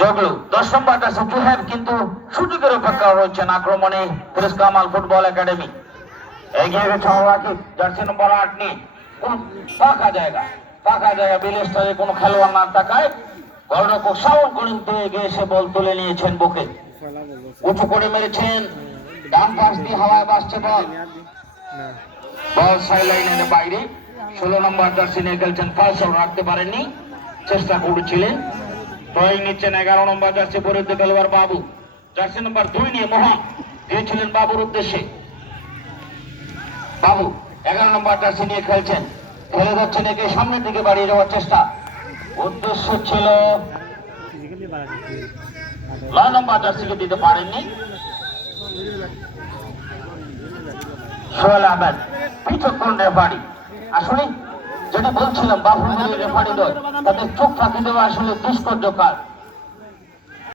জগলু 10 নম্বর jersey জুহেব কিন্তু সুযোগের অপেক্ষা রয়েছেন আক্রমণে ফিরোজ কামাল ফুটবল একাডেমি। এগিয়ে গেছে ওয়াকিব জার্সি নম্বর 8 নিয়ে। কোন ফাঁকা জায়গা বিলেস্টারে কোনো খেলোয়াড় না তাকায় গোলরক্ষক শাওন করিম এগিয়ে এসে বল তুলে নিয়েছেন বুকে, উঁচু করে মেরেছেন, ডান পাশ দিয়ে হাওয়ায় বাসছে বল সাইডলাইনের বাইরে। 16 নম্বর জার্সি নিয়ে খেলছেন ফাসল, রাখতে পারেননি, চেষ্টা করেছিলেন। ড্রয়িং নিচ্ছেন 11 নম্বর জার্সি পরিহিত খেলোয়াড় বাবু। জার্সি নম্বর 2 নিয়ে মোহন দিয়েছিলেন বাবুর উদ্দেশ্যে। বাবু 11 নম্বর জার্সি নিয়ে খেলছেন, খেলে যাচ্ছেন, একে সামনের দিকে বাড়িয়ে যাওয়ার চেষ্টা, উদ্দেশ্য ছিল 9 নম্বর জার্সিকে দিতে পারেননি সোহেল আহমেদ। পৃথকক্ষণ রেফারি, আসলে যেটা বলছিলাম বাবুর রেফারি দল তাদের চোখ ফাঁকি দেওয়া আসলে দুষ্কর্যকার।